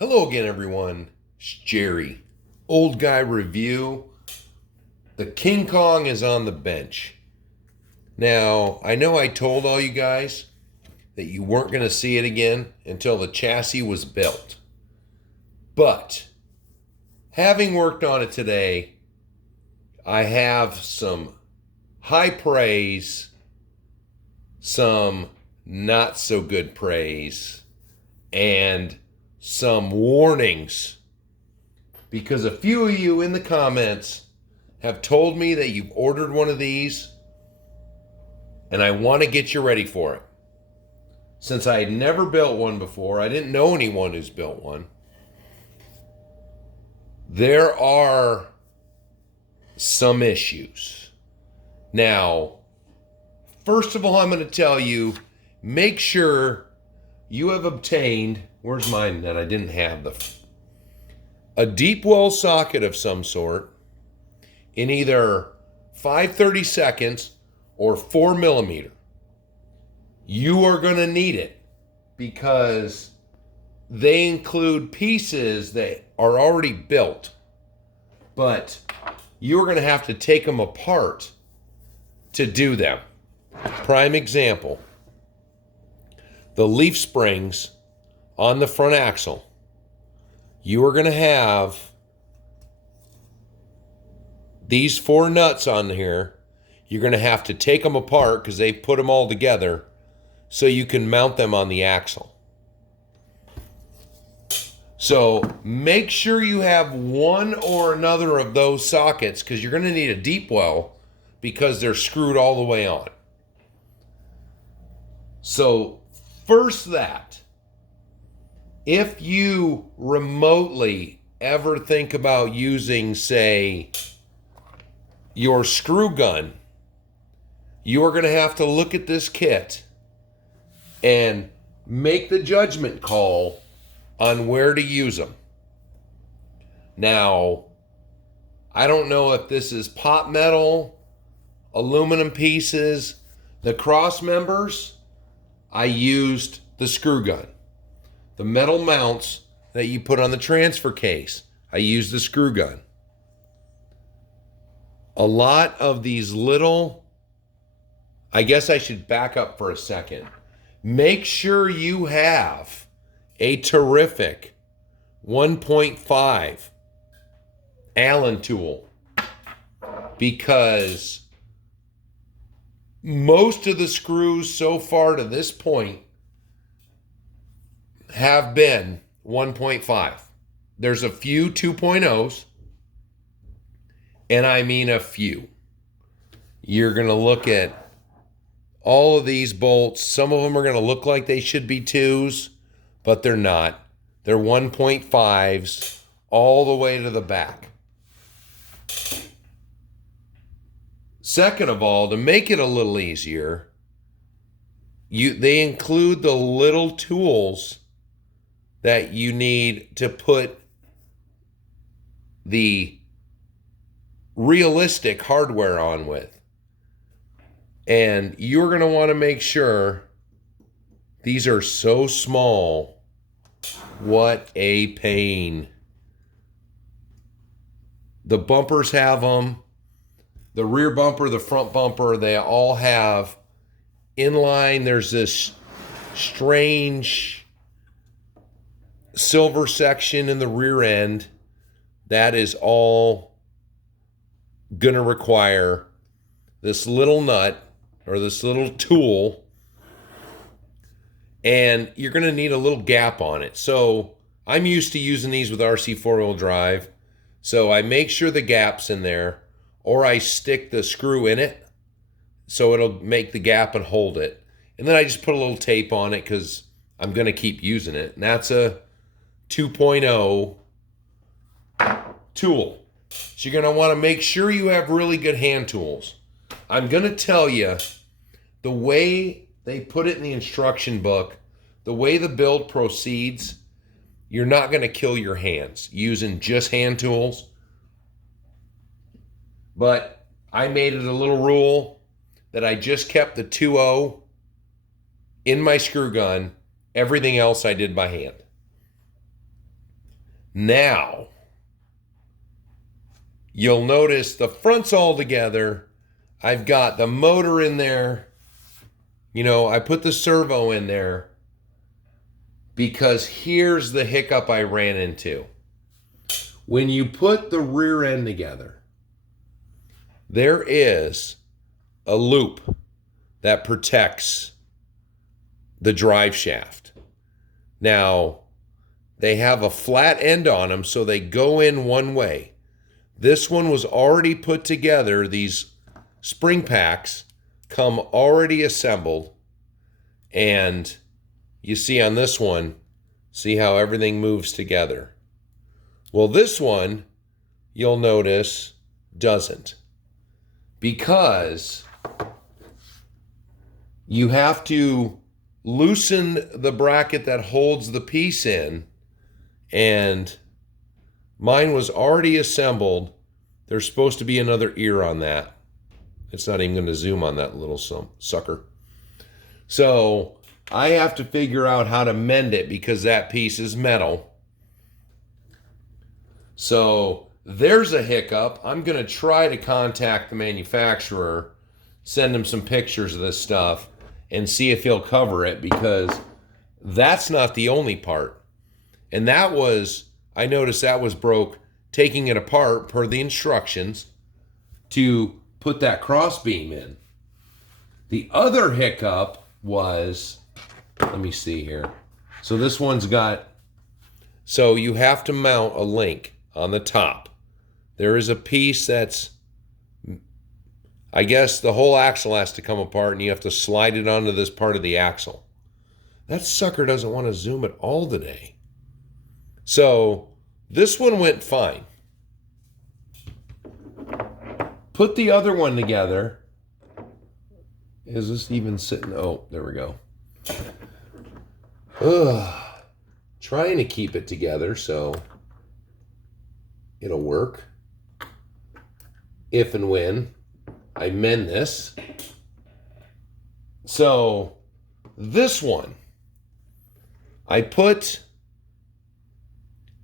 Hello again, everyone. It's Jerry. Old Guy Review. The Kingkong is on the bench. Now, I know I told all you guys that you weren't going to see it again until the chassis was built. But, having worked on it today, I have some high praise, some not so good praise, and some warnings, because a few of you in the comments have told me that you've ordered one of these, and I want to get you ready for it. Since I had never built one before, I didn't know anyone who's built one. There are some issues. Now, first of all, I'm going to tell you, make sure you have obtained, where's mine that I didn't have, a deep well socket of some sort in either 5/32 or 4mm. You are going to need it because they include pieces that are already built, but you're going to have to take them apart to do them. Prime example, the leaf springs on the front axle. You are going to have these 4 nuts on here. You're going to have to take them apart because they put them all together so you can mount them on the axle. So make sure you have one or another of those sockets because you're going to need a deep well because they're screwed all the way on. So first that, if you remotely ever think about using, say, your screw gun, you are going to have to look at this kit and make the judgment call on where to use them. Now, I don't know if this is pot metal, aluminum pieces. The cross members, I used the screw gun. The metal mounts that you put on the transfer case, I used the screw gun. A lot of these little, I guess I should back up for a second. Make sure you have a terrific 1.5 Allen tool, because most of the screws so far to this point have been 1.5. There's a few 2.0s, and I mean a few. You're going to look at all of these bolts. Some of them are going to look like they should be 2s, but they're not. They're 1.5s all the way to the back. Second of all, to make it a little easier, they include the little tools that you need to put the realistic hardware on with. And you're going to want to make sure these are so small. What a pain. The bumpers have them. The rear bumper, the front bumper, they all have inline. There's this strange silver section in the rear end that is all going to require this little nut or this little tool, and you're going to need a little gap on it. So I'm used to using these with RC 4-wheel drive, so I make sure the gap's in there, or I stick the screw in it so it'll make the gap and hold it, and then I just put a little tape on it because I'm going to keep using it. And that's a 2.0 tool. So you're going to want to make sure you have really good hand tools. I'm going to tell you, the way they put it in the instruction book, the way the build proceeds, you're not going to kill your hands using just hand tools. But I made it a little rule that I just kept the 2.0 in my screw gun. Everything else I did by hand. Now, you'll notice the front's all together. I've got the motor in there. I put the servo in there because here's the hiccup I ran into. When you put the rear end together, there is a loop that protects the drive shaft. Now, they have a flat end on them, so they go in one way. This one was already put together. These spring packs come already assembled. And you see on this one, see how everything moves together. Well, this one, you'll notice, doesn't. Because you have to loosen the bracket that holds the piece in, and mine was already assembled. There's supposed to be another ear on that. It's not even going to zoom on that little sucker. So I have to figure out how to mend it because that piece is metal. So there's a hiccup. I'm going to try to contact the manufacturer, send him some pictures of this stuff, and see if he'll cover it, because that's not the only part. And I noticed that was broke taking it apart per the instructions to put that cross beam in. The other hiccup was, let me see here. So this one's so you have to mount a link on the top. There is a piece that's, I guess the whole axle has to come apart and you have to slide it onto this part of the axle. That sucker doesn't want to zoom at all today. So this one went fine. Put the other one together. Is this even sitting? Oh, there we go. Trying to keep it together so it'll work. If and when I mend this. So this one, I put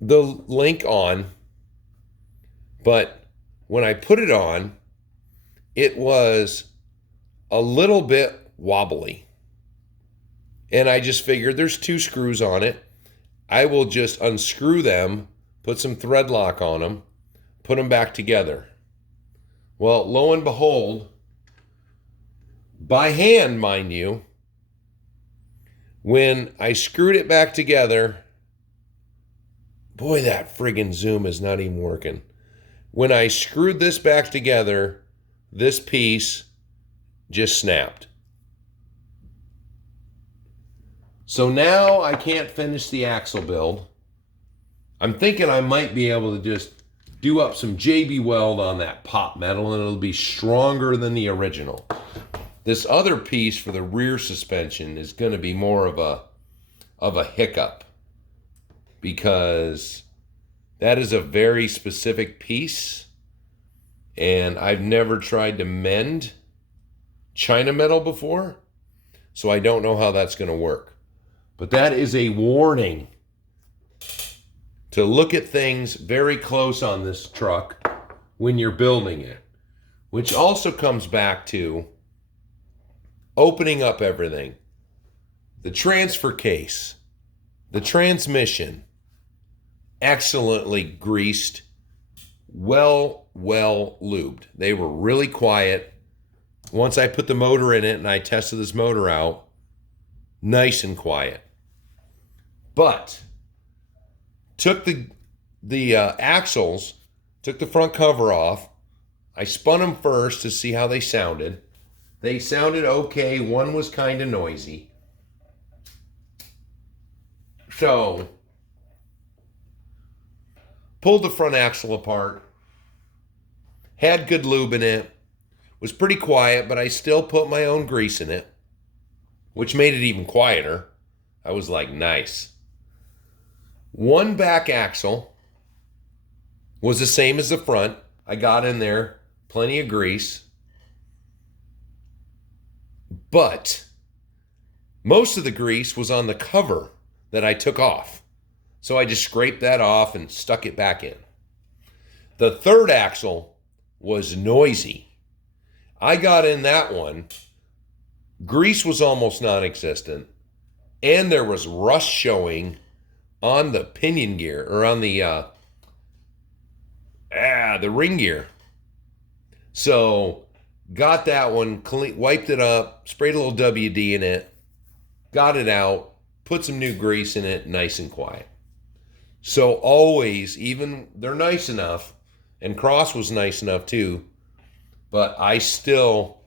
the link on, but when I put it on, it was a little bit wobbly. And I just figured there's 2 screws on it. I will just unscrew them, put some thread lock on them, put them back together. Well, lo and behold, by hand, mind you, when I screwed it back together, boy, that friggin' zoom is not even working. When I screwed this back together, this piece just snapped. So now I can't finish the axle build. I'm thinking I might be able to just do up some JB Weld on that pop metal and it'll be stronger than the original. This other piece for the rear suspension is going to be more of a hiccup, because that is a very specific piece and I've never tried to mend China metal before, so I don't know how that's going to work. But that is a warning to look at things very close on this truck when you're building it, which also comes back to opening up everything. The transfer case, the transmission, excellently greased, well lubed. They were really quiet. Once I put the motor in it and I tested this motor out, nice and quiet. But took the axles, took the front cover off. I spun them first to see how they sounded. They sounded okay. One was kind of noisy. So, pulled the front axle apart. Had good lube in it. Was pretty quiet, but I still put my own grease in it, which made it even quieter. I was like, nice. One back axle was the same as the front. I got in there, plenty of grease. But most of the grease was on the cover that I took off. So I just scraped that off and stuck it back in. The third axle was noisy. I got in that one. Grease was almost non-existent. And there was rust showing on the pinion gear, or on the ring gear. So got that one, clean, wiped it up, sprayed a little WD in it, got it out, put some new grease in it, nice and quiet. So always, even they're nice enough, and Cross was nice enough too, but I still,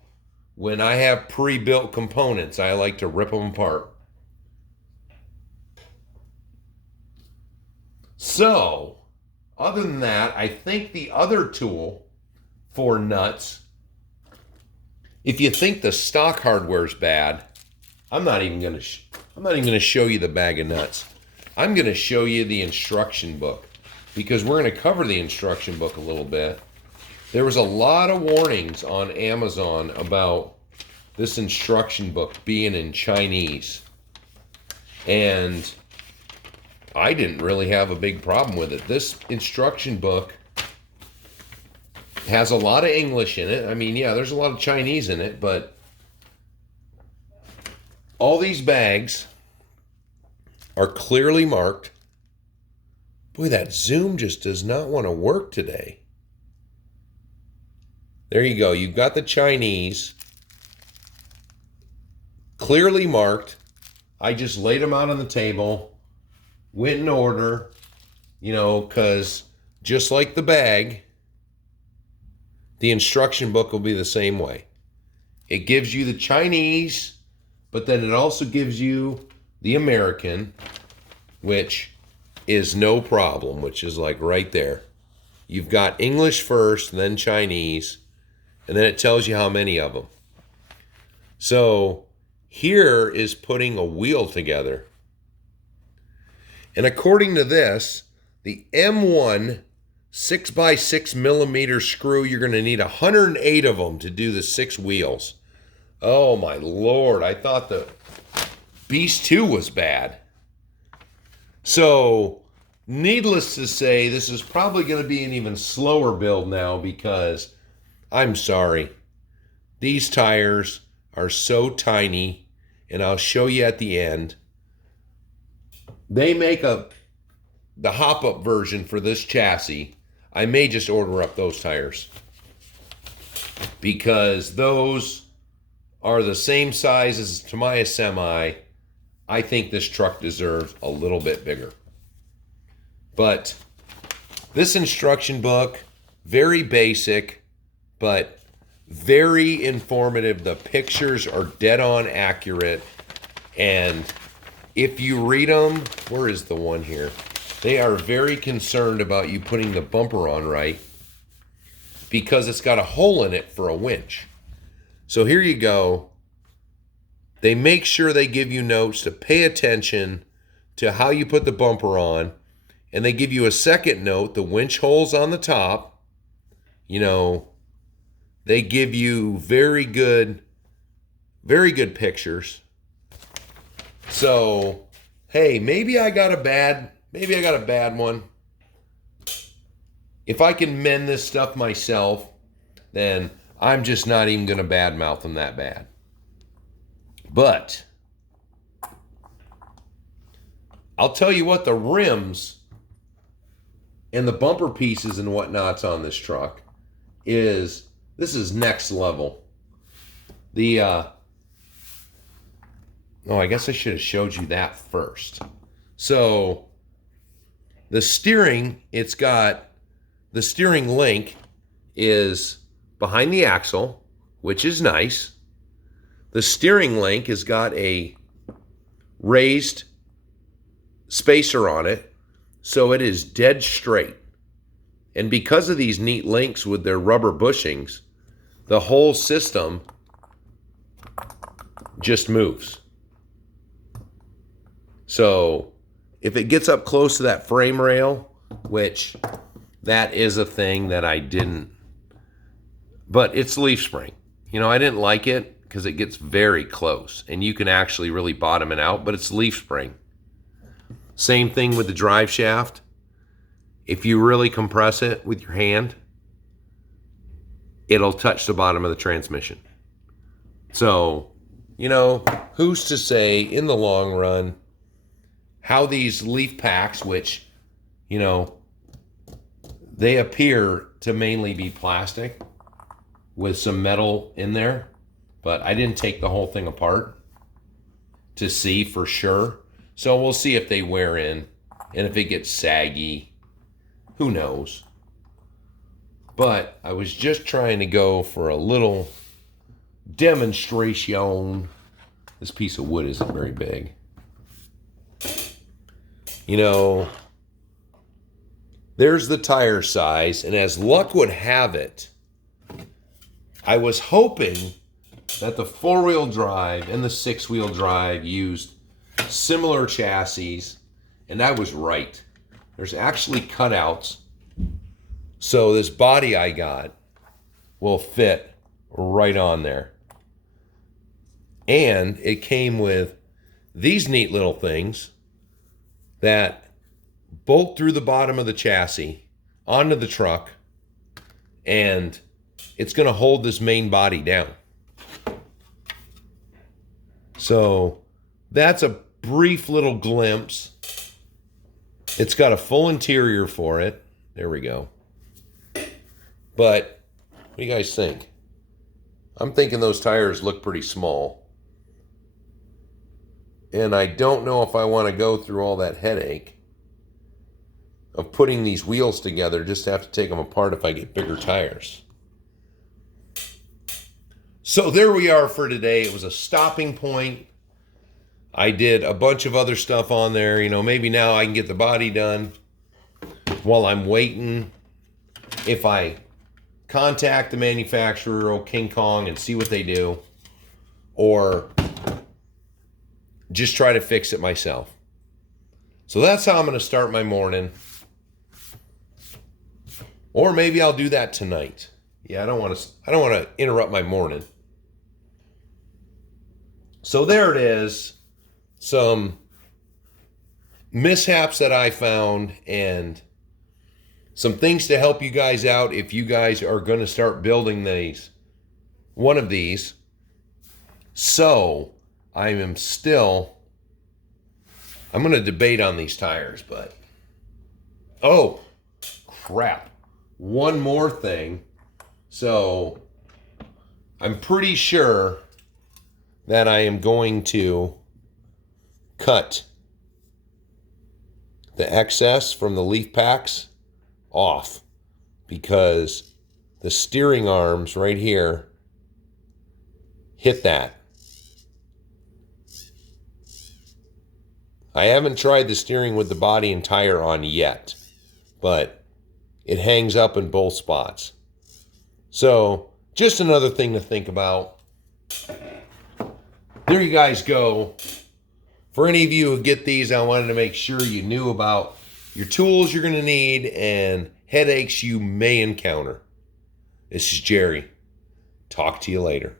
when I have pre-built components, I like to rip them apart. So, other than that, I think the other tool for nuts, if you think the stock hardware is bad, I'm not even going to show you the bag of nuts. I'm going to show you the instruction book, because we're going to cover the instruction book a little bit. There was a lot of warnings on Amazon about this instruction book being in Chinese, and I didn't really have a big problem with it. This instruction book has a lot of English in it. I mean, yeah, there's a lot of Chinese in it, but all these bags are clearly marked. Boy, that zoom just does not want to work today. There you go. You've got the Chinese clearly marked. I just laid them out on the table. Went in order, because just like the bag, the instruction book will be the same way. It gives you the Chinese, but then it also gives you the American, which is no problem, which is like right there. You've got English first, then Chinese, and then it tells you how many of them. So here is putting a wheel together. And according to this, the M1 6x6 millimeter screw, you're going to need 108 of them to do the 6 wheels. Oh my Lord, I thought the Beast 2 was bad. So, needless to say, this is probably going to be an even slower build now, because I'm sorry, these tires are so tiny, and I'll show you at the end. They make the hop-up version for this chassis. I may just order up those tires, because those are the same size as Tamiya Semi. I think this truck deserves a little bit bigger. But this instruction book, very basic, but very informative. The pictures are dead on accurate, and if you read them, where is the one here? They are very concerned about you putting the bumper on right, because it's got a hole in it for a winch. So here you go. They make sure they give you notes to pay attention to how you put the bumper on, and they give you a second note, the winch holes on the top. They give you very good pictures. So, hey, maybe I got a bad one. If I can mend this stuff myself, then I'm just not even going to badmouth them that bad. But I'll tell you what, the rims and the bumper pieces and whatnots on this truck this is next level. I guess I should have showed you that first. So the steering, the steering link is behind the axle, which is nice. The steering link has got a raised spacer on it, so it is dead straight. And because of these neat links with their rubber bushings, the whole system just moves. So if it gets up close to that frame rail, which that is a thing that I didn't, but it's leaf spring. I didn't like it because it gets very close and you can actually really bottom it out, but it's leaf spring. Same thing with the drive shaft. If you really compress it with your hand, it'll touch the bottom of the transmission. So, you know, who's to say in the long run how these leaf packs, which, you know, they appear to mainly be plastic with some metal in there, but I didn't take the whole thing apart to see for sure. So we'll see if they wear in and if it gets saggy. Who knows? But I was just trying to go for a little demonstration. This piece of wood isn't very big. You know, there's the tire size, and as luck would have it, I was hoping that the four-wheel drive and the six-wheel drive used similar chassis, and I was right. There's actually cutouts, so this body I got will fit right on there. And it came with these neat little things that bolt through the bottom of the chassis onto the truck, and it's going to hold this main body down. So that's a brief little glimpse. It's got a full interior for it. There we go. But what do you guys think? I'm thinking those tires look pretty small. And I don't know if I want to go through all that headache of putting these wheels together just to have to take them apart if I get bigger tires. So there we are for today. It was a stopping point. I did a bunch of other stuff on there. You know, maybe now I can get the body done while I'm waiting. If I contact the manufacturer, Kingkong, and see what they do, or just try to fix it myself. So that's how I'm going to start my morning. Or maybe I'll do that tonight. Yeah, I don't want to interrupt my morning. So there it is. Some mishaps that I found and some things to help you guys out if you guys are going to start building one of these. So I'm going to debate on these tires, but oh crap, one more thing. So I'm pretty sure that I am going to cut the excess from the leaf packs off, because the steering arms right here hit that. I haven't tried the steering with the body and tire on yet, but it hangs up in both spots. So just another thing to think about. There you guys go. For any of you who get these, I wanted to make sure you knew about your tools you're going to need and headaches you may encounter. This is Jerry. Talk to you later.